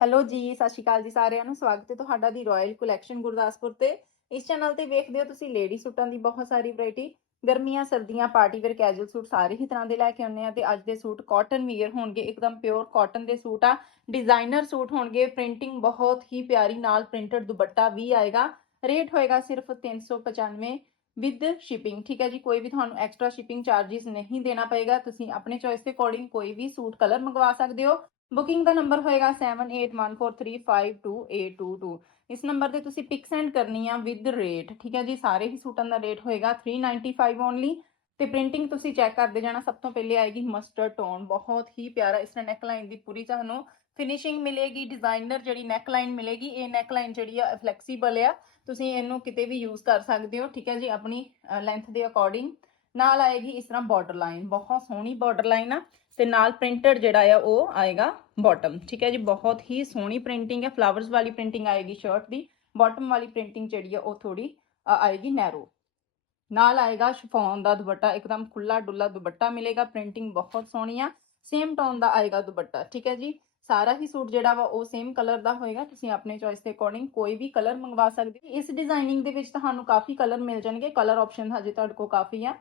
Hello ਜੀ, ਸਤਿ ਸ਼੍ਰੀ ਅਕਾਲ ਜੀ ਸਾਰਿਆਂ ਨੂੰ, ਸਵਾਗਤ ਹੈ ਤੁਹਾਡਾ ਦੀ ਰਾਇਲ ਕਲੈਕਸ਼ਨ ਗੁਰਦਾਸਪੁਰ ਤੇ। ਇਸ ਚੈਨਲ ਤੇ ਵੇਖਦੇ ਹੋ ਤੁਸੀਂ ਲੇਡੀ ਸੂਟਾਂ ਦੀ ਬਹੁਤ ਸਾਰੀ ਵੈਰਾਈਟੀ ਗਰਮੀਆਂ, ਸਰਦੀਆਂ ਪਾਰਟੀ ਵੇਅਰ ਕੈਜੂਅਲ ਸੂਟ ਸਾਰੇ ਹੀ ਤਰ੍ਹਾਂ ਦੇ ਲੈ ਕੇ ਆਉਂਦੇ ਆ ਤੇ ਅੱਜ ਦੇ ਸੂਟ ਕਾਟਨ ਵੀਅਰ ਹੋਣਗੇ, ਇੱਕਦਮ ਪਿਓਰ ਕਾਟਨ ਦੇ ਸੂਟ ਆ। ਡਿਜ਼ਾਈਨਰ ਸੂਟ ਹੋਣਗੇ ਪ੍ਰਿੰਟਿੰਗ ਬਹੁਤ ਹੀ ਪਿਆਰੀ ਨਾਲ ਪ੍ਰਿੰਟਡ ਦੁਪੱਟਾ ਵੀ ਆਏਗਾ। ਰੇਟ ਹੋਏਗਾ ਸਿਰਫ 395 ਵਿਦ ਸ਼ਿਪਿੰਗ ਠੀਕ ਹੈ ਜੀ, ਕੋਈ ਵੀ ਤੁਹਾਨੂੰ ਐਕਸਟਰਾ ਸ਼ਿਪਿੰਗ ਚਾਰजेस ਨਹੀਂ ਦੇਣਾ ਪਏਗਾ। ਤੁਸੀਂ ਆਪਣੇ ਚੋਇਸ ਦੇ ਅਕੋਰਡਿੰਗ ਕੋਈ ਵੀ ਸੂਟ ਕਲਰ ਮੰਗਵਾ ਸਕਦੇ ਹੋ। ਬੁਕਿੰਗ ਦਾ ਨੰਬਰ ਹੋਏਗਾ 7814352822 ਇਸ ਨੰਬਰ ਤੇ ਤੁਸੀਂ ਪਿਕ ਸੈਂਡ ਕਰਨੀ ਆ ਵਿਦ ਰੇਟ ਠੀਕ ਹੈ ਜੀ? ਸਾਰੇ ਹੀ ਸੂਟਾਂ ਦਾ ਰੇਟ ਹੋਏਗਾ 395 ਓਨਲੀ ਤੇ ਪ੍ਰਿੰਟਿੰਗ ਤੁਸੀਂ ਚੈੱਕ ਕਰਦੇ ਜਾਣਾ, ਸਭ ਤੋਂ ਪਹਿਲੇ ਆਏਗੀ ਮਸਟਰਡ ਟੋਨ ਬਹੁਤ ਹੀ ਪਿਆਰਾ ਇਸ ਤਰ੍ਹਾਂ ਨੈਕ ਲਾਈਨ ਦੀ ਪੂਰੀ ਤੁਹਾਨੂੰ ਫਿਨਿਸ਼ਿੰਗ ਮਿਲੇਗੀ ਡਿਜ਼ਾਈਨਰ ਜਿਹੜੀ ਨੈਕ ਲਾਈਨ ਮਿਲੇਗੀ, ਇਹ ਨੈਕ ਲਾਈਨ ਜਿਹੜੀ ਆ ਫਲੈਕਸੀਬਲ ਆ। ਤੁਸੀਂ ਇਹਨੂੰ ਕਿਤੇ ਵੀ ਯੂਜ਼ ਕਰ ਸਕਦੇ ਹੋ, ਠੀਕ ਹੈ ਜੀ? ਆਪਣੀ ਲੈਂਥ ਦੇ ਅਕੋਰਡਿੰਗ ਨਾਲ ਆਏਗੀ ਇਸ ਤਰ੍ਹਾਂ ਬਾਰਡਰ ਲਾਈਨ ਬਹੁਤ ਸੋਹਣੀ ਬਾਰਡਰ ਲਾਈਨ ਆ ਤੇ ਨਾਲ ਪ੍ਰਿੰਟਡ ਜਿਹੜਾ ਆ ਉਹ ਆਏਗਾ ਬਾਟਮ ਠੀਕ ਹੈ ਜੀ, ਬਹੁਤ ਹੀ ਸੋਹਣੀ ਪ੍ਰਿੰਟਿੰਗ ਹੈ ਫਲਾਵਰਸ ਵਾਲੀ ਪ੍ਰਿੰਟਿੰਗ ਆਏਗੀ ਸ਼ਰਟ ਦੀ ਬਾਟਮ ਵਾਲੀ ਪ੍ਰਿੰਟਿੰਗ ਜਿਹੜੀ ਆ ਉਹ ਥੋੜੀ ਆਏਗੀ ਨੈਰੋ ਨਾਲ ਆਏਗਾ ਸ਼ਿਫੋਨ ਦਾ ਦੁਪੱਟਾ, ਇੱਕਦਮ ਖੁੱਲਾ ਡੁੱਲਾ ਦੁਪੱਟਾ ਮਿਲੇਗਾ ਪ੍ਰਿੰਟਿੰਗ ਬਹੁਤ ਸੋਹਣੀ ਆ ਸੇਮ ਟੋਨ ਦਾ ਆਏਗਾ ਦੁਪੱਟਾ, ਠੀਕ ਹੈ ਜੀ, ਸਾਰਾ ਹੀ ਸੂਟ ਜਿਹੜਾ ਵਾ ਉਹ ਸੇਮ ਕਲਰ ਦਾ ਹੋਏਗਾ, ਤੁਸੀਂ ਆਪਣੇ ਚੋਇਸ ਦੇ ਅਕੋਰਡਿੰਗ ਕੋਈ ਵੀ ਕਲਰ ਮੰਗਵਾ ਸਕਦੇ ਹੋ। ਇਸ ਡਿਜ਼ਾਈਨਿੰਗ ਦੇ ਵਿੱਚ ਤੁਹਾਨੂੰ ਕਾਫੀ ਕਲਰ ਮਿਲ ਜਾਣਗੇ ਕਲਰ ਆਪਸ਼ਨ ਹਜੇ ਤੁਹਾਡੇ ਕੋਲ ਕਾਫੀ ਆ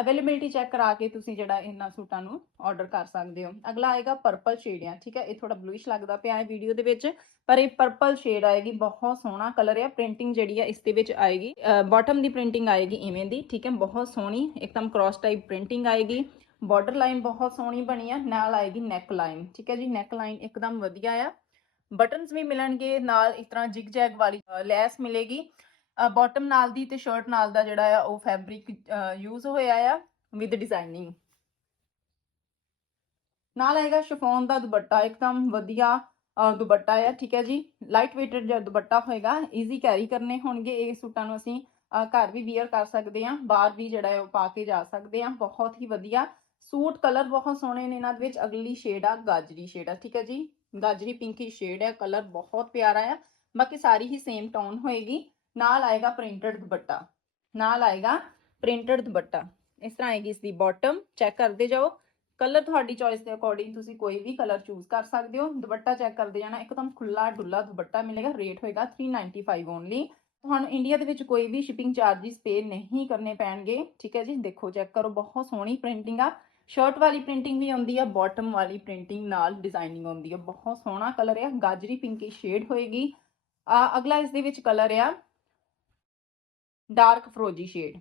ਅਵੇਲੇਬਿਲਟੀ ਚੈੱਕ ਕਰਾ ਕੇ ਤੁਸੀਂ ਜਿਹੜਾ ਇਹਨਾਂ ਸੂਟਾਂ ਨੂੰ ਆਰਡਰ ਕਰ ਸਕਦੇ ਹੋ। ਅਗਲਾ ਆਏਗਾ ਪਰਪਲ ਸ਼ੇਡ ਆ, ਠੀਕ ਹੈ? ਇਹ ਥੋੜਾ ਬਲੂਇਸ਼ ਲੱਗਦਾ ਪਿਆ ਹੈ ਵੀਡੀਓ ਦੇ ਵਿੱਚ, ਪਰ ਇਹ ਪਰਪਲ ਸ਼ੇਡ ਆਏਗੀ, ਬਹੁਤ ਸੋਹਣਾ ਕਲਰ ਹੈ ਪ੍ਰਿੰਟਿੰਗ ਜਿਹੜੀ ਹੈ ਇਸ ਦੇ ਵਿੱਚ ਆਏਗੀ। ਬਾਟਮ ਦੀ ਪ੍ਰਿੰਟਿੰਗ ਆਏਗੀ ਇਵੇਂ ਦੀ, ਠੀਕ ਹੈ? ਬਹੁਤ ਸੋਹਣੀ, ਇੱਕਦਮ ਕ੍ਰਾਸ ਟਾਈਪ ਪ੍ਰਿੰਟਿੰਗ ਆਏਗੀ। ਬਾਰਡਰ ਲਾਈਨ ਬਹੁਤ ਸੋਹਣੀ ਬਣੀ ਆ, ਨਾਲ ਆਏਗੀ ਨੈਕ ਲਾਈਨ ਠੀਕ ਹੈ ਜੀ? ਨੈਕ ਲਾਈਨ ਇੱਕਦਮ ਵਧੀਆ ਆ। ਬਟਨਸ ਵੀ ਮਿਲਣਗੇ, ਨਾਲ ਇਸ ਤਰ੍ਹਾਂ ਜਿਗ ਜੈਗ ਵਾਲੀ ਲੈਸ ਮਿਲੇਗੀ। ਬਾਟਮ ਨਾਲ ਦੀ ਤੇ ਸ਼ਰਟ ਨਾਲ ਦਾ ਜਿਹੜਾ ਆ, ਉਹ ਫੈਬਰਿਕ ਯੂਜ਼ ਹੋਇਆ ਆ ਵਿਦ ਡਿਜ਼ਾਈਨਿੰਗ ਨਾਲ ਆਏਗਾ ਸ਼ਿਫੋਨ ਦਾ ਦੁਪੱਟਾ, ਇੱਕਦਮ ਵਧੀਆ ਦੁਪੱਟਾ ਆ, ਠੀਕ ਹੈ ਜੀ। ਲਾਈਟ weighted ਜਿਹਾ ਦੁਪੱਟਾ ਹੋਏਗਾ ਈਜ਼ੀ ਕੈਰੀ ਕਰਨੇ ਹੋਣਗੇ। ਇਹ ਸੂਟਾਂ ਨੂੰ ਅਸੀਂ ਘਰ ਵੀ ਵੇਅਰ ਕਰ ਸਕਦੇ ਆ ਬਾਹਰ ਵੀ ਜਿਹੜਾ ਹੈ ਉਹ ਪਾ ਕੇ ਜਾ ਸਕਦੇ ਆ ਬਹੁਤ ਹੀ ਵਧੀਆ। ਸੂਟ ਕਲਰ ਬਹੁਤ ਸੋਹਣੇ ਨੇ ਇਹਨਾਂ ਦੇ ਵਿੱਚ। ਅਗਲੀ ਸ਼ੇਡ ਆ, ਗਾਜਰੀ ਸ਼ੇਡ ਆ, ਠੀਕ ਹੈ ਜੀ। ਗਾਜਰੀ ਪਿੰਕੀ ਸ਼ੇਡ ਹੈ ਕਲਰ ਬਹੁਤ ਪਿਆਰਾ ਆ। ਬਾਕੀ ਸਾਰੀ ਹੀ ਸੇਮ ਟੋਨ ਹੋਏਗੀ। ਨਾਲ ਆਏਗਾ ਪ੍ਰਿੰਟਡ ਦੁਪੱਟਾ, ਨਾਲ ਆਏਗਾ ਪ੍ਰਿੰਟਡ ਦੁਪੱਟਾ। ਇਸ ਤਰ੍ਹਾਂ ਆਏਗੀ ਇਸ ਦੀ ਬਾਟਮ ਚੈੱਕ ਕਰਦੇ ਜਾਓ। ਕਲਰ ਤੁਹਾਡੀ ਚੋਇਸ ਦੇ ਅਕੋਰਡਿੰਗ ਤੁਸੀਂ ਕੋਈ ਵੀ ਕਲਰ ਚੂਜ਼ ਕਰ ਸਕਦੇ ਹੋ। ਦੁਪੱਟਾ ਚੈੱਕ ਕਰਦੇ ਜਾਣਾ, ਇੱਕਦਮ ਖੁੱਲਾ ਡੁੱਲਾ ਦੁਪੱਟਾ ਮਿਲੇਗਾ ਰੇਟ ਹੋਏਗਾ 395 ਓਨਲੀ ਤੁਹਾਨੂੰ ਇੰਡੀਆ ਦੇ ਵਿੱਚ ਕੋਈ ਵੀ ਸ਼ਿਪਿੰਗ ਚਾਰजेस ਪੇ ਨਹੀਂ ਕਰਨੇ ਪੈਣਗੇ, ਠੀਕ ਹੈ ਜੀ? ਦੇਖੋ ਚੈੱਕ ਕਰੋ, ਬਹੁਤ ਸੋਹਣੀ ਪ੍ਰਿੰਟਿੰਗ ਆ। ਸ਼ਰਟ ਵਾਲੀ ਪ੍ਰਿੰਟਿੰਗ ਵੀ ਆਉਂਦੀ ਆ ਬਾਟਮ ਵਾਲੀ ਪ੍ਰਿੰਟਿੰਗ ਨਾਲ ਡਿਜ਼ਾਈਨਿੰਗ ਆਉਂਦੀ ਆ। ਬਹੁਤ ਸੋਹਣਾ ਕਲਰ ਆ, ਗਾਜਰੀ ਪਿੰਕੀ ਸ਼ੇਡ ਹੋਏਗੀ। ਆ, ਅਗਲਾ ਇਸ ਦੇ ਵਿੱਚ ਕਲਰ ਆ। ਡਾਰਕ ਫਰੋਜੀ ਸ਼ੇਡ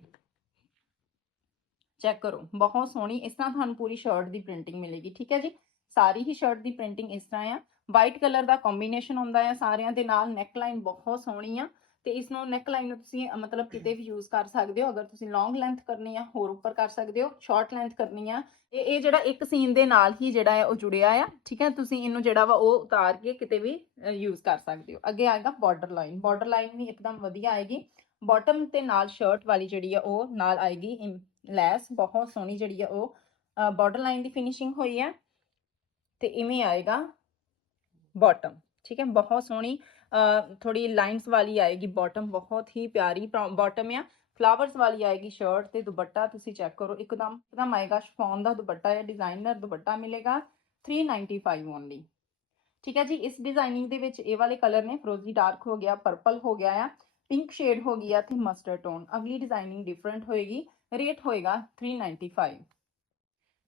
ਚੈੱਕ ਕਰੋ, ਬਹੁਤ ਸੋਹਣੀ, ਇਸ ਤਰ੍ਹਾਂ ਤੁਹਾਨੂੰ ਪੂਰੀ ਸ਼ਰਟ ਦੀ ਪ੍ਰਿੰਟਿੰਗ ਮਿਲੇਗੀ, ਠੀਕ ਹੈ ਜੀ? ਸਾਰੀ ਹੀ ਸ਼ਰਟ ਦੀ ਪ੍ਰਿੰਟਿੰਗ ਇਸ ਤਰ੍ਹਾਂ ਆ। ਵਾਈਟ ਕਲਰ ਦਾ ਕੰਬੀਨੇਸ਼ਨ ਹੁੰਦਾ ਆ, ਸਾਰਿਆਂ ਦੇ ਨਾਲ ਨੈਕ ਲਾਈਨ ਬਹੁਤ ਸੋਹਣੀ ਆ। ਤੇ ਇਸ ਨੂੰ ਨੈਕ ਲਾਈਨ ਨੂੰ ਤੁਸੀਂ ਮਤਲਬ ਕਿਤੇ ਵੀ ਯੂਜ਼ ਕਰ ਸਕਦੇ ਹੋ, ਅਗਰ ਤੁਸੀਂ ਲੌਂਗ ਲੈਂਥ ਕਰਨੀ ਆ, ਹੋਰ ਉੱਪਰ ਕਰ ਸਕਦੇ ਹੋ ਸ਼ਾਰਟ ਲੈਂਥ ਕਰਨੀ ਆ। ਇਹ ਇਹ ਜਿਹੜਾ ਇੱਕ ਸੀਨ ਦੇ ਨਾਲ ਹੀ ਜਿਹੜਾ ਹੈ ਉਹ ਜੁੜਿਆ ਆ, ਠੀਕ ਹੈ? ਤੁਸੀਂ ਇਹਨੂੰ ਜਿਹੜਾ ਵਾ, ਉਹ ਉਤਾਰ ਕੇ ਕਿਤੇ ਵੀ ਯੂਜ਼ ਕਰ ਸਕਦੇ ਹੋ। ਅੱਗੇ ਆਏਗਾ ਬਾਰਡਰ ਲਾਈਨ ਬਾਰਡਰ ਲਾਈਨ ਵੀ ਇੱਕਦਮ ਵਧੀਆ ਆਏਗੀ। ਬਾਟਮ ਤੇ ਨਾਲ ਸ਼ਰਟ ਵਾਲੀ ਜਿਹੜੀ ਆ ਉਹ ਨਾਲ ਆਏਗੀ ਲੈਸ, ਬਹੁਤ ਸੋਹਣੀ ਜਿਹੜੀ ਆ ਉਹ ਬਾਰਡਰ ਲਾਈਨ ਦੀ ਫਿਨਿਸ਼ਿੰਗ ਹੋਈ ਹੈ ਤੇ ਇਵੇਂ ਆਏਗਾ ਬਾਟਮ ਠੀਕ ਹੈ? ਬਹੁਤ ਸੋਹਣੀ ਥੋੜੀ ਲਾਈਨਸ ਵਾਲੀ ਆਏਗੀ ਬਾਟਮ ਬਹੁਤ ਹੀ ਪਿਆਰੀ ਬਾਟਮ ਆ। ਫਲਾਵਰਸ ਵਾਲੀ ਆਏਗੀ ਸ਼ਰਟ ਤੇ ਦੁਪੱਟਾ, ਤੁਸੀਂ ਚੈੱਕ ਕਰੋ, ਇੱਕਦਮ ਇੱਕਦਮ ਆਏਗਾ ਸ਼ਫੋਨ ਦਾ ਦੁਪੱਟਾ ਹੈ ਡਿਜ਼ਾਈਨਰ ਦੁਪੱਟਾ ਮਿਲੇਗਾ 395 ਓਨਲੀ ਠੀਕ ਹੈ ਜੀ, ਇਸ ਡਿਜ਼ਾਈਨਿੰਗ ਦੇ ਵਿੱਚ ਇਹ ਵਾਲੇ ਕਲਰ ਨੇ ਫਰੋਜ਼ੀ ਡਾਰਕ ਹੋ ਗਿਆ ਪਰਪਲ ਹੋ ਗਿਆ ਆ। ਪਿੰਕ ਸ਼ੇਡ ਹੋ ਗਿਆ ਤੇ ਮਸਟਰਡ ਟੋਨ ਅਗਲੀ ਡਿਜ਼ਾਈਨਿੰਗ ਡਿਫਰੈਂਟ ਹੋਏਗੀ ਰੇਟ ਹੋਏਗਾ 395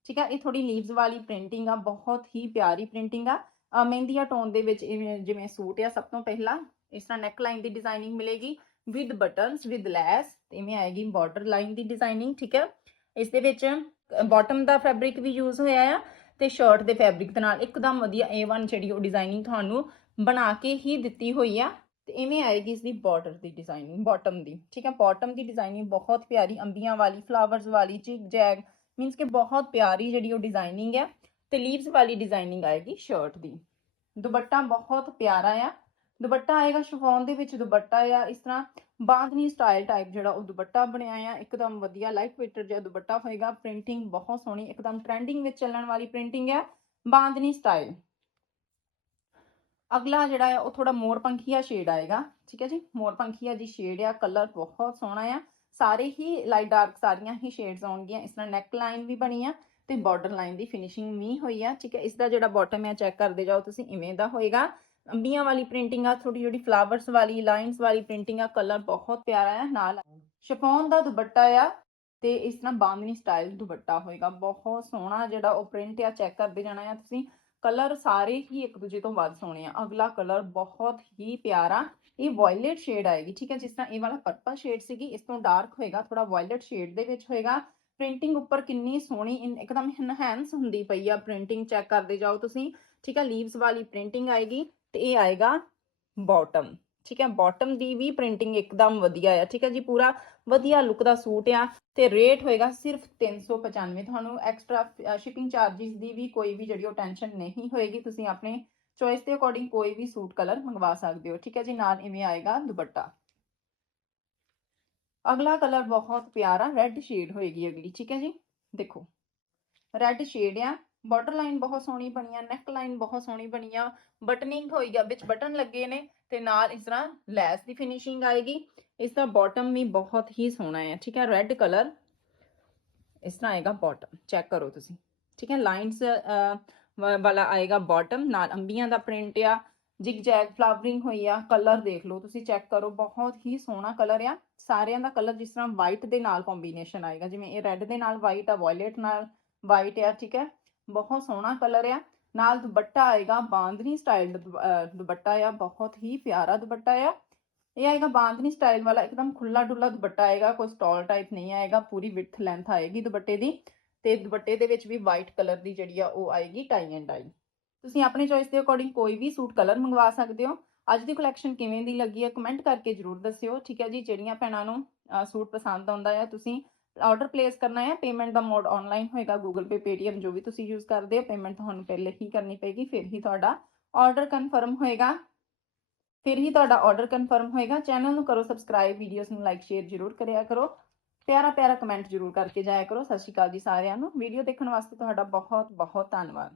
ਠੀਕ ਹੈ ਇਹ ਥੋੜੀ ਲੀਵਸ ਵਾਲੀ ਪ੍ਰਿੰਟਿੰਗ ਆ, ਬਹੁਤ ਹੀ ਪਿਆਰੀ ਪ੍ਰਿੰਟਿੰਗ ਆ। ਮਹਿੰਦੀਆ ਟੋਨ ਦੇ ਵਿੱਚ ਜਿਵੇਂ ਸੂਟ ਆ, ਸਭ ਤੋਂ ਪਹਿਲਾਂ ਇਸ ਤਰ੍ਹਾਂ ਨੈਕ ਲਾਈਨ ਦੀ ਡਿਜ਼ਾਈਨਿੰਗ ਮਿਲੇਗੀ ਵਿਦ ਬਟਨਸ ਵਿਦ ਲੈਸ ਇਵੇਂ ਆਏਗੀ ਬਾਰਡਰ ਲਾਈਨ ਦੀ ਡਿਜ਼ਾਈਨਿੰਗ ਠੀਕ ਹੈ ਇਸ ਦੇ ਵਿੱਚ ਬਾਟਮ ਦਾ ਫੈਬਰਿਕ ਵੀ ਯੂਜ਼ ਹੋਇਆ ਆ, ਤੇ ਸ਼ਰਟ ਦੇ ਫੈਬਰਿਕ ਦੇ ਨਾਲ ਇੱਕਦਮ ਵਧੀਆ A1 ਜਿਹੜੀ ਉਹ ਡਿਜ਼ਾਈਨਿੰਗ ਤੁਹਾਨੂੰ ਬਣਾ ਕੇ ਹੀ ਦਿੱਤੀ ਹੋਈ ਆ। ਤੇ ਇਵੇਂ ਆਏਗੀ ਇਸ ਦੀ ਬਾਰਡਰ ਦੀ ਡਿਜ਼ਾਈਨਿੰਗ ਬਾਟਮ ਦੀ, ਠੀਕ ਹੈ? ਬਾਟਮ ਦੀ ਡਿਜ਼ਾਈਨਿੰਗ ਬਹੁਤ ਪਿਆਰੀ ਅੰਬੀਆਂ ਵਾਲੀ ਫਲਾਵਰਸ ਵਾਲੀ, ਚਿਕ ਜੈਗ ਮੀਨਸ ਕਿ ਬਹੁਤ ਪਿਆਰੀ ਜਿਹੜੀ ਉਹ ਡਿਜ਼ਾਈਨਿੰਗ ਹੈ ਤੇ ਲੀਵਸ ਵਾਲੀ ਡਿਜ਼ਾਈਨਿੰਗ ਆਏਗੀ ਸ਼ਰਟ ਦੀ। ਦੁਪੱਟਾ ਬਹੁਤ ਪਿਆਰਾ ਆ। ਦੁਪੱਟਾ ਆਏਗਾ ਸ਼ਿਫੋਨ ਦੇ ਵਿੱਚ ਦੁਪੱਟਾ ਆ, ਇਸ ਤਰ੍ਹਾਂ ਬਾਂਧਨੀ ਸਟਾਈਲ ਟਾਈਪ ਜਿਹੜਾ ਉਹ ਦੁਪੱਟਾ ਬਣਿਆ ਆ, ਇੱਕਦਮ ਵਧੀਆ ਲਾਈਟ weighted ਜਿਹਾ ਦੁਪੱਟਾ ਹੋਏਗਾ ਪ੍ਰਿੰਟਿੰਗ ਬਹੁਤ ਸੋਹਣੀ, ਇੱਕਦਮ ਟ੍ਰੈਂਡਿੰਗ ਵਿੱਚ ਚੱਲਣ ਵਾਲੀ ਪ੍ਰਿੰਟਿੰਗ ਹੈ ਬਾਂਧਨੀ ਸਟਾਈਲ ਅਗਲਾ ਜਿਹੜਾ ਹੈ, ਉਹ ਥੋੜਾ ਮੋਰ ਪੰਖੀਆ ਸ਼ੇਡ ਆਏਗਾ। ਠੀਕ ਹੈ ਜੀ? ਮੋਰ ਪੰਖੀਆ ਦੀ ਸ਼ੇਡ ਆ ਕਲਰ ਬਹੁਤ ਸੋਹਣਾ ਆ। ਸਾਰੇ ਹੀ ਲਾਈਟ ਡਾਰਕ ਸਾਰੀਆਂ ਹੀ ਸ਼ੇਡਸ ਆਉਣਗੀਆਂ। ਇਸ ਤਰ੍ਹਾਂ ਨੈਕ ਲਾਈਨ ਵੀ ਬਣੀ ਆ ਤੇ ਬਾਰਡਰ ਲਾਈਨ ਦੀ ਫਿਨਿਸ਼ਿੰਗ ਵੀ ਹੋਈ ਆ। ਠੀਕ ਹੈ, ਇਸ ਦਾ ਜਿਹੜਾ ਬਾਟਮ ਹੈ ਚੈੱਕ ਕਰਦੇ ਜਾਓ ਤੁਸੀਂ, ਇਵੇਂ ਦਾ ਹੋਏਗਾ। ਅੰਬੀਆਂ ਵਾਲੀ ਪ੍ਰਿੰਟਿੰਗ ਆ ਥੋੜੀ ਥੋੜੀ ਫਲਾਵਰਸ ਵਾਲੀ ਲਾਈਨਸ ਵਾਲੀ ਪ੍ਰਿੰਟਿੰਗ ਆ ਕਲਰ ਬਹੁਤ ਪਿਆਰਾ ਹੈ ਨਾਲ ਸ਼ਿਫੋਨ ਦਾ ਦੁਪੱਟਾ ਆ ਤੇ ਇਸ ਤਰ੍ਹਾਂ ਬਾਂਦਨੀ ਸਟਾਈਲ ਦੁਪੱਟਾ ਹੋਏਗਾ। ਬਹੁਤ ਸੋਹਣਾ ਜਿਹੜਾ ਉਹ ਪ੍ਰਿੰਟ ਆ ਚੈੱਕ ਕਰਦੇ ਜਾਣਾ ਆ ਤੁਸੀਂ। ਕਲਰ ਸਾਰੇ ਹੀ ਇੱਕ ਦੂਜੇ ਤੋਂ ਵੱਧ ਸੋਹਣੇ ਆ। ਅਗਲਾ ਕਲਰ ਬਹੁਤ ਹੀ ਪਿਆਰਾ, ਇਹ ਵਾਇਲਟ ਸ਼ੇਡ ਆਏਗੀ ਠੀਕ ਹੈ, ਜਿਸ ਤਰ੍ਹਾਂ ਇਹ ਵਾਲਾ ਪਰਪਲ ਸ਼ੇਡ ਸੀਗੀ, ਇਸ ਤੋਂ ਡਾਰਕ ਹੋਏਗਾ ਥੋੜਾ ਵਾਇਲਟ ਸ਼ੇਡ ਦੇ ਵਿੱਚ ਹੋਏਗਾ। ਪ੍ਰਿੰਟਿੰਗ ਉੱਪਰ ਕਿੰਨੀ ਸੋਹਣੀ, ਇਨ- ਇੱਕਦਮ ਇਨਹੈਂਸ ਹੁੰਦੀ ਪਈ ਆ ਪ੍ਰਿੰਟਿੰਗ ਚੈੱਕ ਕਰਦੇ ਜਾਓ ਤੁਸੀਂ, ਠੀਕ ਹੈ ਲੀਵਸ ਵਾਲੀ ਪ੍ਰਿੰਟਿੰਗ ਆਏਗੀ ਤੇ ਇਹ ਆਏਗਾ ਬਾਟਮ ਠੀਕ ਹੈ ਬਾਟਮ ਦੀ ਵੀ ਪ੍ਰਿੰਟਿੰਗ ਇੱਕਦਮ ਵਧੀਆ ਆ, ਠੀਕ ਹੈ ਜੀ, ਪੂਰਾ ਵਧੀਆ ਲੁੱਕ ਦਾ ਸੂਟ ਆ ਤੇ ਰੇਟ ਹੋਏਗਾ ਸਿਰਫ 395 ਤੁਹਾਨੂੰ ਐਕਸਟਰਾ ਸ਼ਿਪਿੰਗ ਚਾਰजेस ਦੀ ਵੀ ਕੋਈ ਵੀ ਜਿਹੜੀ ਉਹ ਟੈਨਸ਼ਨ ਨਹੀਂ ਹੋਏਗੀ, ਤੁਸੀਂ ਆਪਣੇ ਚੋਇਸ ਦੇ ਅਕੋਰਡਿੰਗ ਕੋਈ ਵੀ ਸੂਟ ਕਲਰ ਮੰਗਵਾ ਸਕਦੇ ਹੋ, ਠੀਕ ਹੈ ਜੀ, ਨਾਲ ਇਵੇਂ ਆਏਗਾ ਦੁਪੱਟਾ। ਅਗਲਾ ਕਲਰ ਬਹੁਤ ਪਿਆਰਾ ਰੈੱਡ ਸ਼ੇਡ ਹੋਏਗੀ ਅਗਲੀ, ਠੀਕ ਹੈ ਜੀ, ਦੇਖੋ। ਰੈੱਡ ਸ਼ੇਡ ਆ ਬਾਰਡਰ ਲਾਈਨ ਬਹੁਤ ਸੋਹਣੀ ਬਣੀ ਆ ਨੈਕ ਲਾਈਨ ਬਹੁਤ ਸੋਹਣੀ ਬਣੀ ਆ ਬਟਨਿੰਗ ਹੋਈ ਆ ਵਿੱਚ ਬਟਨ ਲੱਗੇ ਨੇ ਤੇ ਨਾਲ ਇਸ ਤਰ੍ਹਾਂ ਲੈਸ ਦੀ ਫਿਨਿਸ਼ਿੰਗ ਆਏਗੀ। ਇਸ ਦਾ ਬਾਟਮ ਵੀ ਬਹੁਤ ਹੀ ਸੋਹਣਾ ਹੈ, ਠੀਕ ਹੈ? ਰੈੱਡ ਕਲਰ ਇਸ ਤਰ੍ਹਾਂ ਆਏਗਾ ਬਾਟਮ ਚੈੱਕ ਕਰੋ ਤੁਸੀਂ। ਠੀਕ ਹੈ? ਲਾਈਨਸ ਵਾਲਾ ਆਏਗਾ ਬਾਟਮ ਨਾਲ ਅੰਬੀਆਂ ਦਾ ਪ੍ਰਿੰਟ ਆ ਜਿਗ ਜੈਗ ਫਲਾਵਰਿੰਗ ਹੋਈ ਆ ਕਲਰ ਦੇਖ ਲਓ ਤੁਸੀਂ ਚੈੱਕ ਕਰੋ। ਬਹੁਤ ਹੀ ਸੋਹਣਾ ਕਲਰ ਆ। ਸਾਰਿਆਂ ਦਾ ਕਲਰ ਜਿਸ ਤਰ੍ਹਾਂ ਵਾਈਟ ਦੇ ਨਾਲ ਕੰਬੀਨੇਸ਼ਨ ਆਏਗਾ। ਜਿਵੇਂ ਇਹ ਰੈੱਡ ਦੇ ਨਾਲ ਵਾਈਟ ਆ ਵਾਇਲਟ ਨਾਲ ਵਾਈਟ ਆ, ਠੀਕ ਹੈ? ਬਹੁਤ ਸੋਹਣਾ ਕਲਰ ਆ। ਨਾਲ ਦੁਪੱਟਾ ਆਏਗਾ ਬਾਂਦਨੀ ਸਟਾਈਲ ਦੁਪੱਟਾ ਆ, ਬਹੁਤ ਹੀ ਪਿਆਰਾ ਦੁਪੱਟਾ ਆ। ਇਹ ਆਏਗਾ ਬਾਂਦਨੀ ਸਟਾਈਲ ਵਾਲਾ, ਇੱਕਦਮ ਖੁੱਲਾ ਡੁੱਲਾ ਦੁਪੱਟਾ ਆਏਗਾ, ਕੋਈ ਸਟਾਲ ਟਾਈਪ ਨਹੀਂ ਆਏਗਾ, ਪੂਰੀ ਵਿਡਥ ਲੈਂਥ ਆਏਗੀ ਦੁਪੱਟੇ ਦੀ। ਤੇ ਦੁਪੱਟੇ ਦੇ ਵਿੱਚ ਵੀ ਵਾਈਟ ਕਲਰ ਦੀ ਜਿਹੜੀ ਆ, ਉਹ ਆਏਗੀ ਟਾਈ ਐਂਡ ਡਾਈ ਤੁਸੀਂ ਆਪਣੀ ਚੋਇਸ ਦੇ ਅਕੋਰਡਿੰਗ ਕੋਈ ਵੀ ਸੂਟ ਕਲਰ ਮੰਗਵਾ ਸਕਦੇ ਹੋ। ਅੱਜ ਦੀ ਕਲੈਕਸ਼ਨ ਕਿਵੇਂ ਦੀ ਲੱਗੀ ਹੈ ਕਮੈਂਟ ਕਰਕੇ ਜਰੂਰ ਦੱਸਿਓ। ਠੀਕ ਹੈ ਜੀ, ਜਿਹੜੀਆਂ ਭੈਣਾਂ ਨੂੰ ਸੂਟ ਪਸੰਦ ਆਉਂਦਾ ਹੈ ਤੁਸੀਂ ਆਰਡਰ ਪਲੇਸ ਕਰਨਾ ਹੈ ਪੇਮੈਂਟ ਦਾ ਮੋਡ ਆਨਲਾਈਨ ਹੋਏਗਾ ਗੂਗਲ ਪੇ ਪੇਟੀਐਮ ਜੋ ਵੀ ਤੁਸੀਂ ਯੂਜ਼ ਕਰਦੇ ਹੋ ਪੇਮੈਂਟ ਤੁਹਾਨੂੰ ਪਹਿਲੇ ਹੀ ਕਰਨੀ ਪਏਗੀ, ਫਿਰ ਹੀ ਤੁਹਾਡਾ ਆਰਡਰ ਕਨਫਰਮ ਹੋਏਗਾ। ਫਿਰ ਹੀ ਤੁਹਾਡਾ ਆਰਡਰ ਕਨਫਰਮ ਹੋਏਗਾ। ਚੈਨਲ ਨੂੰ ਕਰੋ ਸਬਸਕ੍ਰਾਈਬ ਵੀਡੀਓਜ਼ ਨੂੰ ਲਾਈਕ ਸ਼ੇਅਰ ਜਰੂਰ ਕਰਿਆ ਕਰੋ। ਪਿਆਰਾ ਪਿਆਰਾ ਕਮੈਂਟ ਜਰੂਰ ਕਰਕੇ ਜਾਇਆ ਕਰੋ। ਸਤਿ ਸ਼੍ਰੀ ਅਕਾਲ ਜੀ ਸਾਰਿਆਂ ਨੂੰ। ਵੀਡੀਓ ਦੇਖਣ ਵਾਸਤੇ ਤੁਹਾਡਾ ਬਹੁਤ ਬਹੁਤ ਧੰਨਵਾਦ।